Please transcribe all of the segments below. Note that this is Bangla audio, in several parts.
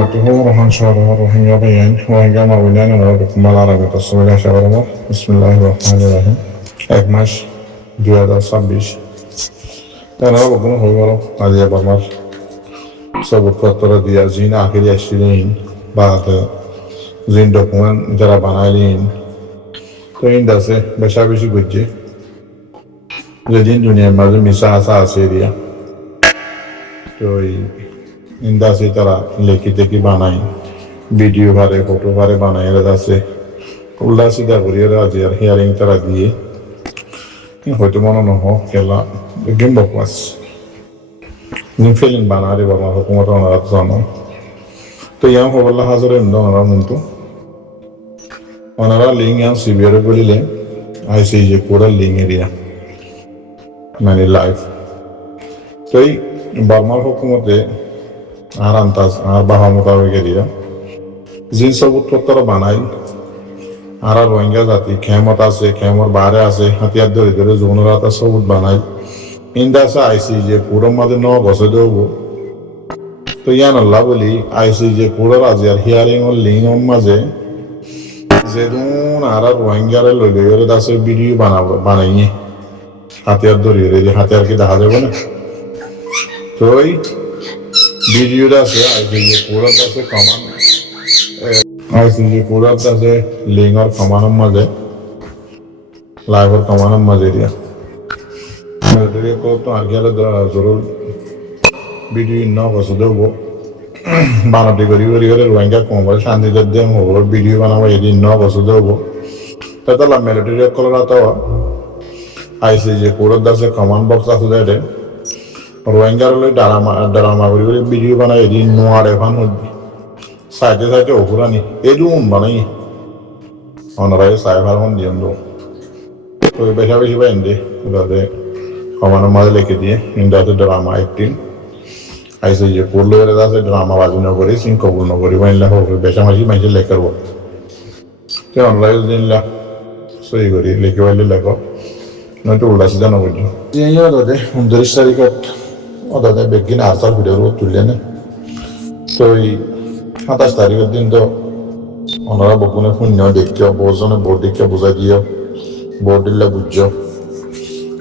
وبركاته رحمن شهره الرحيم يبين وهنجمع بيننا ونربط العربي تصوير شهر بسم الله الرحمن الرحيم 1 মাস 2026 তারা বগুণ হয়ে গেল আজ এবার মাস সবুৎপত্র দিয়া জিন আখেরি আসছিলেন বা জিন ডকুমেন্ট যারা বানাইলেন তো ইন্দাসে বেশা বেশি করছে যেদিন দুনিয়ার মাঝে মিশা আসা আছে দিয়া তো ইন্দাসে তারা লেখি টেখি বানাই ভিডিও ভারে ফটো ভারে বানাই এরা আছে উল্লা সিধা করিয়ে রাজি আর হিয়ারিং তারা দিয়ে হয়তো মনে নহ খেলা গেম বকমাস ফেলিন বানারে বাবা হুকুমত ওনারা জানো তো ইয়াং হবল্লা হাজারে ওনারা কিন্তু ওনারা লিঙ্ক ইয়াং সিবিআর বলিলে আইসি যে পুরা লিঙ্ক এরিয়া মানে লাইফ তো এই বার্মার হুকুমতে আর আন্তাজ আর বাহা মোতাবেক এরিয়া জিন সবুৎপত্র বানাই আর রোহিঙ্গা জাতি খেমত আছে খেমর বারে আছে হাতিয়ার ধরে ধরে যৌনরাত সবুত বানাই ইন্দাসা আইসি যে পুরো মাঝে 9 বছর দেব তো ইয়ান আল্লাহ বলি আইসি যে পুরো রাজি আর হিয়ারিং ও লিঙ্ক মাঝে যেদুন আর রোহিঙ্গার লইলে দাসের ভিডিও বানাইনি হাতিয়ার ধরে যে হাতিয়ার কি দেখা যাবে না তো ওই ভিডিওটা আছে আইসি যে পুরো দাসে কমান আইসি যে পুরো দাসে লিঙ্ক আর কমানোর মাঝে লাইভ আর কমানোর মাঝে দিয়া তো আর গেলে জরুর ভিডিও 9 বছর দেবো বানাতে করি করি করে রোহিঙ্গা কম করে শান্তিতে দিয়ে ওর ভিডিও বানাবো এদিন 9 বছর দেবো তাহলে মিলিটারি কলরা তো আইসি যে পুরো দাসে কমান্ড বক্স আছে দেয় রোহিঙ্গার লই ডরামা করি করে ভিডিও বানাই এদিন নোয়ার এখন সাইডে সাইডে ওপুরানি এদুন বানাই অনারাই সাইবার হন দিন তো বেশা বেশি পাইন দে তাদের কমানোর মাঝে লিখে দিয়ে ইন্ডাতে ড্রামা একদিন আইসে যে পড়লো এর আছে ড্রামা বাজি ন করি সিং কবুল ন করি বাইলা হবে বেশা মাঝি মাঝে লেখার তো অনলাইন দিন লা সই করি লিখে বাইলে লেখো নয়তো উল্টা সিধা ন করি যে দাদা 29 তারিখত ও দাদা বেগিন আর্থার ভিডিও তুললে না তো এই 27 তারিখের দিন তো ওনারা বকুনে শূন্য দেখিও বহুজনে বোর্ড দেখিও বুঝাই দিও বোর্ড দিলে বুঝছো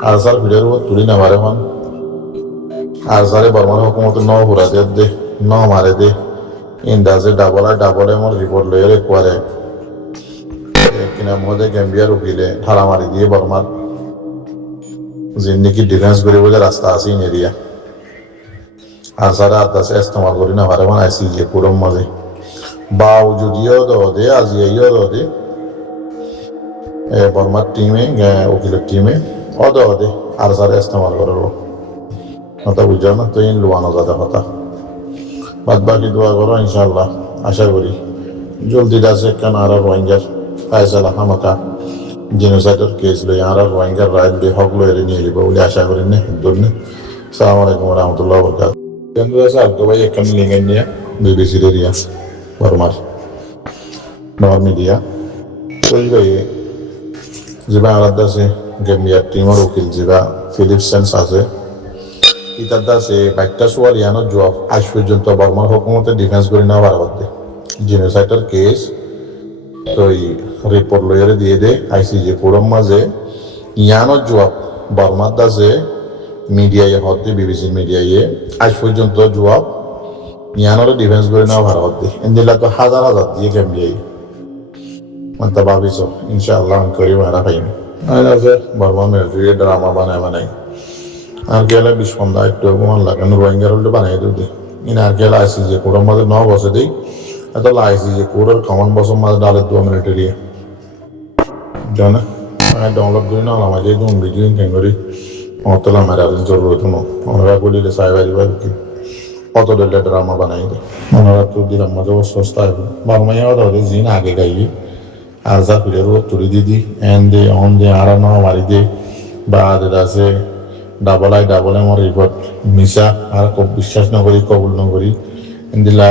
আর স্যার ভিডিওর উপর তুলি না মারে মান আর স্যারে বর্মার হুকুমত ন হুরা দে ন মারে দে ইন্দাজে ডাবলে আমার রিপোর্ট লয়ে রে করে কিনা মধ্যে গ্যাম্বিয়ার উকিলে ঠাড়া মারি দিয়ে বর্মার জিন্দিগি ডিফেন্স করে বলে রাস্তা আছে ইন এরিয়া আর স্যার আদাসে ইস্তেমাল করি না মারে মান আইসি যে পুরম মাঝে বাউ যদিও দে আজিও দে বর্মার টিমে উকিলের টিমে অদে আর স্যার ইস্তেমাল করবো কথা বুঝছো না তো ইন লুয়ানো যাতে কথা বাদ বাকি দোয়া করো ইনশাল্লাহ আশা করি জলদি দাসে কেন আর রোহিঙ্গার ফায়সালা হামাকা জেনোসাইডের কেস লই আর রোহিঙ্গার রাইট লই হক লই নিয়ে যাব বলে আশা করি না ধন্যবাদ আসসালামু আলাইকুম ওয়া রাহমাতুল্লাহি ওয়া বারাকাতুহু কেন দাসে আর তো ভাই একখান লিঙ্ক নিয়ে বিবিসি এরিয়া বর্মার নর মিডিয়া ওই ভাই যেবা আলাদা আছে গেমিয়ার টিমর উকিল যেবা ফিলিপ সেন্স আছে ইতার দাসে বাইকটা সোয়াল ইয়ানোর জবাব আজ পর্যন্ত বর্মার হুকুমতে ডিফেন্স করে না বারবার জেনোসাইডের কেস তো এই রিপোর্ট লইয়ারে দিয়ে দে আইসিজে পুরম মাঝে ইয়ানোর জবাব বর্মার দাসে মিডিয়ায় হতে বিবিসি মিডিয়ায় আজ পর্যন্ত জবাব ইয়ানোর ডিফেন্স করে না ভারত দে ইন্দিলা তো হাজার হাজার দিয়ে গেমিয়াই মানে ভাবিস ইনশাআল্লাহ করি ভাড়া পাইনি আর আছে বর্মা মিলিটারি ড্রামা বানাই আর গেলে 20 একটু মন লাগে রোহিঙ্গার উল্টে বানাই দিই ইন আর গেলে আইসি যে পুরোর মাঝে 9 বছর দিই এত আইসি যে পুরোর কমন বছর মাঝে ডালে দু মিলিটারি জানা ডাউনলোড করি না আমাকে একদম ভিডিও করি অতলা মেরা জরুরত নো ওনারা বলিলে সাইবারি কি অত ডেল্টা ড্রামা বানাই দেয় ওনারা তো দিলাম মাঝে সস্তা বারমাইয়া ওদের জিন আগে গাইলি আর যা ফিরে তুলি দিদি এন দে অন দে আর ন মারি দে বা আছে ডাবল আমার রিপোর্ট মিশা আর বিশ্বাস নকরি কবুল নকরি ইন্দিলা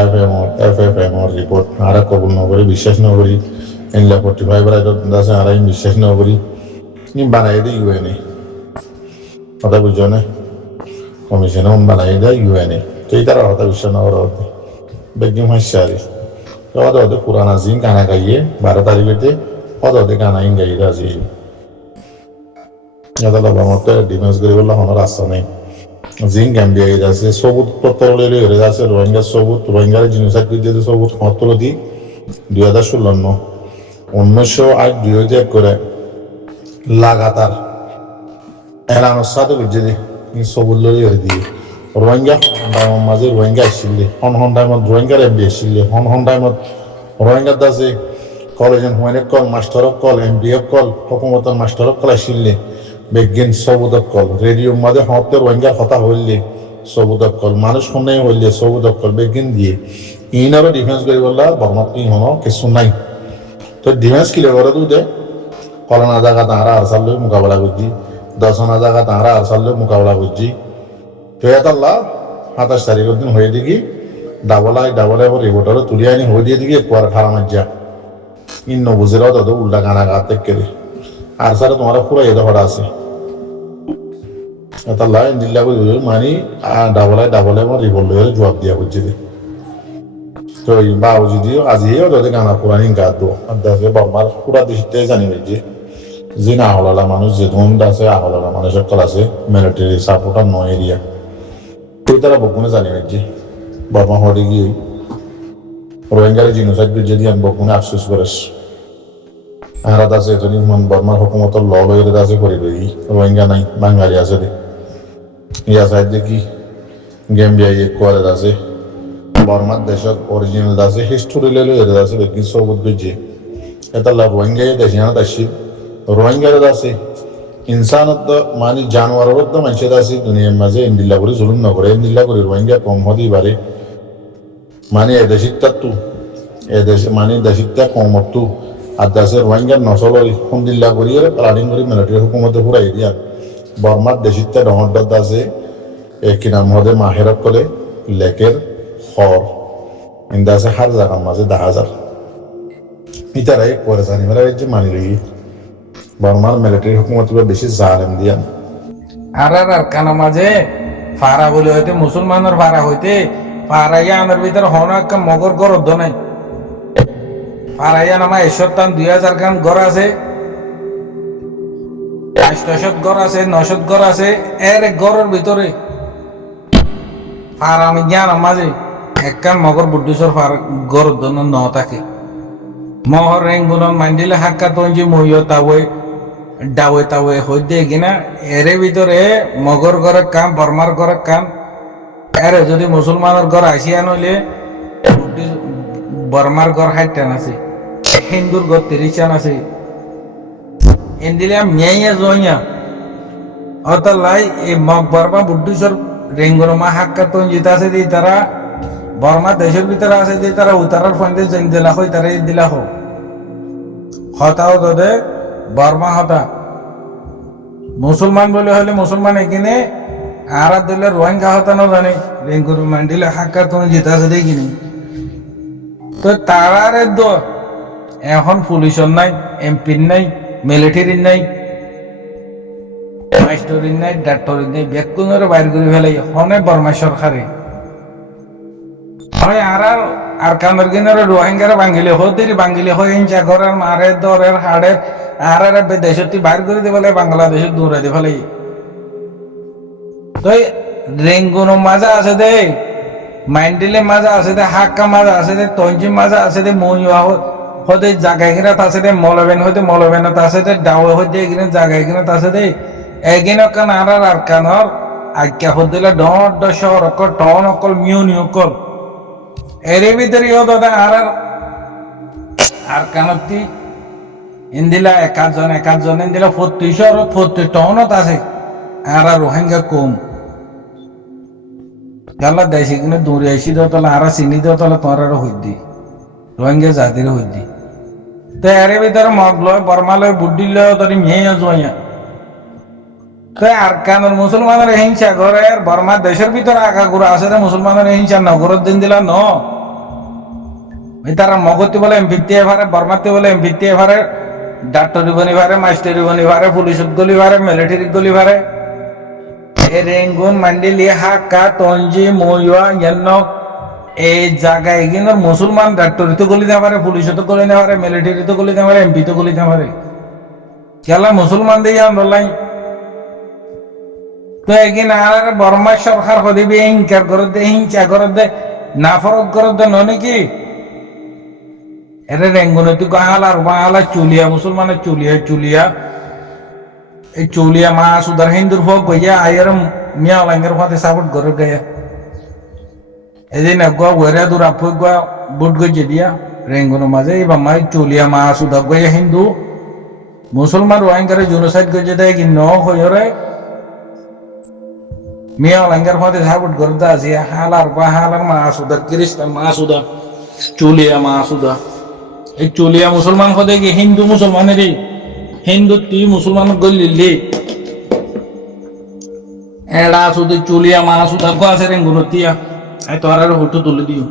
এফ এমর রিপোর্ট আর কবুল নকরি বিশ্বাস নকরি ইনলা 45 রাইট আছে আর বিশ্বাস নকরি বানাই দে ইউএনএ কথা বুঝছো না কমিশনে বানাই দেয় ইউএনএ তো এই তারা কথা বিশ্বাস নকরা হতে বেগিং হাসিয়ারি ওদের ওদের পুরানা জিন গানা গাইয়ে 12 তারিখে ওদের গানা ইন গাইয়ে রাজি এটা মতো ডিফেন্স করে বললাম আমার রাস্তা নেই জিন গাম্বিয়া আছে সবুজ পত্র লইলে হয়ে যাচ্ছে রোহিঙ্গা সবুজ রোহিঙ্গার জিনিসাইড দিয়ে সবুজ মতল দি 2016 1908 2001 করে লাগাতার এরানোর সাথে বুঝে দি সবুজ লইলে হয়ে দিয়ে রোহিঙ্গা টাইমের মাঝে রোহিঙ্গা আসছিলে হন টাইমত রোহিঙ্গার এমবি আসছিলে হন টাইমত রোহিঙ্গার দাসে কলেজের হুয়ানে কল মাস্টারক কল এমবি কল হকুমতের মাস্টারক কল আসছিলে বেগিন সবুদক কল রেডিওর মাঝে হতে রোহিঙ্গার কথা হইলে সবুদক কল মানুষ শুনে হইলে সবুদক কল বেগিন দিয়ে ইনারও ডিফেন্স করি বললা বর্মাত হন কিছু নাই তো ডিফেন্স কিলে করে দু দে কলনা জায়গা তাহারা আরসাল্লে মোকাবেলা করছি 10 জায়গা তাহারা আরসাল্লে মোকাবেলা করছি ফেয়াতাল্লাহ 27 তারিখের দিন হয়ে দিকে ডাবলাই রিপোর্টারও তুলে আনি হয়ে দিয়ে দিকে পর খারাপ যা ইন নবুজেরাও তাদের উল্টা গানা গাতে কেড়ে আর স্যার তোমার পুরো এ দফাটা আছে তাল্লাহ দিল্লা করে মানি ডাবলাই রিপোর্ট লয়ে জবাব দিয়া করছে তো বাবু যদিও আজিও তাদের গানা পুরানি গা দো দেখে বর্মার পুরা দেশে জানি যে যে না হলালা মানুষ যে ধুম আছে আহলালা মানুষ সকল আছে মিলিটারি সাপোর্টার নয় এরিয়া তারা বকুনে জানি যে বর্মা হরে গিয়ে রোহিঙ্গার জিনোসাইড যদি আমি বকুনে আফসোস করেস আর আছে এতনি বর্মার হুকুমতর ল লয়ে আছে করে দেই রোহিঙ্গা নাই বাঙালি আছে দে ইয়া সাইড দেখি গেমবিয়া ইয়ে করে আছে বর্মার দেশের অরিজিনাল আছে হিস্টোরি লয়ে আছে দেখি সবুজ বেজে এটা লা রোহিঙ্গা দেশিয়ানা দাসি রোহিঙ্গার আছে ইনসানত মানে জানোয়ারের তো মানুষের আছে দুনিয়ার মাঝে ইন্দিল্লা করে জুলুম না করে ইন্দিল্লা করে রোহিঙ্গা কম হতেই পারে মানে এদেশিকটা তু এদেশে মানে দেশিকটা কম তু আর দেশের রোহিঙ্গার নসল ইন্দিল্লা করিয়ে প্লানিং করে মিলিটারি হুকুমতে পুরাই দিয়া বর্মার দেশিকটা ডহরডার আছে একই নাম হদে মাহেরক করে লেকের হর ইন্দা আছে হার জায়গার মাঝে 10,000 ইতারাই করে জানি মেরা যে মানি লই বর্মার মিলিটারি হুকুমত বেশি জালেম দিয়া আর কানা মাঝে ফারা বলে হইতে মুসলমানের ফারা হইতে ফারাইয়া আমার ভিতরে হন একটা মগর গরদ নাই ফারাইয়া নামা 2000 গান ঘর আছে 800 ঘর আছে 900 ঘর আছে এর ঘরের ভিতরে ফারা আমি জ্ঞান মাঝে একখান মগর বুদ্ধেশ্বর ফার গরদ ন থাকে মহর রেঙ্গুন মান্ডিলে হাক্কা তঞ্জি মহিয় তাওয়ে হইতে কিনা এর ভিতরে মগর ঘরের কাম বর্মার ঘরের কাম এরে যদি মুসলমানের ঘর আসিয়া নইলে বর্মার ঘর 60 আছে হিন্দুর ঘর 30 আছে এন্দিলিয়া মেয়ে জইয়া অতলাই এই মগ বর্মা বুদ্ধেশ্বর রেঙ্গুরমা হাক্কা তঞ্জিত আছে দি তারা বর্মা দেশের ভিতরে আছে দি তারা উতারার ফন্ডে জেন দিলা হয় তারা দিলা হোক হতাও তোদের বর্মা হতা মুসলমান বলে হলে মুসলমান এখানে আর দিলে রোহিঙ্গা হতা না জানে রেঙ্গুর মান্ডিলে হাক্কা তুমি জিতা আছে দেখিনি তো তারারে দো এখন পুলিশের নাই এমপির নাই মিলিটারির নাই মাস্টারির নাই ডাক্তারির নাই বেকুনের বাইর করে ফেলাই হনে বর্মা সরকারে হয় আর কানের কিনারে রোহিঙ্গারে বাঙ্গিলে হয় ইঞ্চা ঘরের মারে দরের হাড়ের আর দেশটি বাইর করে দিবলে বাংলাদেশের দূরে দিবলে তো রেঙ্গুনো মাজা আছে দে মাইন্ডিলে মাজা আছে দে হাক্কা মাজা আছে দে তঞ্জি মাজা আছে দে মইয়া হতে জায়গায় কিনা আছে দে মলবেন হতে মলবেনত আছে দে ডাওয়ে হতে এখানে জায়গায় কিনা আছে দে এগিন কান আর কানর আজ্ঞা হদিলে ডট শহর অকল টন অকল মিউনি অকল এর ভিতরে দাদা আর কানতি ইন্দিলা একাধজন ইন্দিলা 40 টনত আছে আর রোহিঙ্গা কম গাল্লা দেশে কিনে দূরে আইসি দেওয়া তাহলে আর চিনি দেওয়া তাহলে তোমার আরো হইদি রোহিঙ্গা জাতির হইদি তো এর ভিতরে মগ লয় বর্মা লয় বুদ্ধি লয় তোর মেয়ে জয়া তো আর কানের মুসলমানের হিংসা করে বর্মা দেশের ভিতরে আগা ঘুরা আছে মুসলমানের হিংসা নগরের দিন দিলা ন তারা মগতি বলে এমপিতে এভারে বর্মাতে বলে এমপিতে এভারে ডাক্তারি বনি ভারে মাস্টারি বনি ভারে পুলিশত গলি ভারে মিলিটারি গলি ভারে রেঙ্গুন মান্ডিলি হাক্কা তঞ্জি মইয়া এই জায়গায় কিন্তু মুসলমান ডাক্তারি তো গলি দিতে পারে, পুলিশে তো গলি দিতে পারে, মিলিটারি তো গলি দিতে পারে, এমপি তো গলি দিতে পারে, কেলা মুসলমান দিয়ে আন্দোলন তো এগিন আর বর্মা সরকার হদিবে হিংকার করে দে, হিংসা করে দে, নাফরত করে দে নাকি এর রেঙ্গুনতি গাহালার বাহালা চুলিয়া মুসলমানের চুলিয়া এই চুলিয়া মা সুদার হিন্দুর হোক গইয়া আয়ের মিয়া লাঙ্গের ফাতে সাপোর্ট করে গয়া এদিন গয়া ওরে দুরা ফুক গয়া বুট গজে দিয়া রেঙ্গুনো মাঝে এবার মাই চুলিয়া মা সুদা গয়া হিন্দু মুসলমান ওয়াঙ্গারে জুনোসাইড গজে দেয় কি ন হইরে মিয়া লাঙ্গের ফাতে সাপোর্ট করে দা আছে হালার মা সুদা খ্রিস্টান মা সুদা চুলিয়া মা সুদা এই চুলিয়া মুসলমান হতে কি হিন্দু মুসলমানেরই হিন্দু তুই মুসলমান গলিলি এড়া শুধু চুলিয়া মা সুদা গো আছে রেঙ্গুনো তিয়া তোর আর হুটু তুলে দিও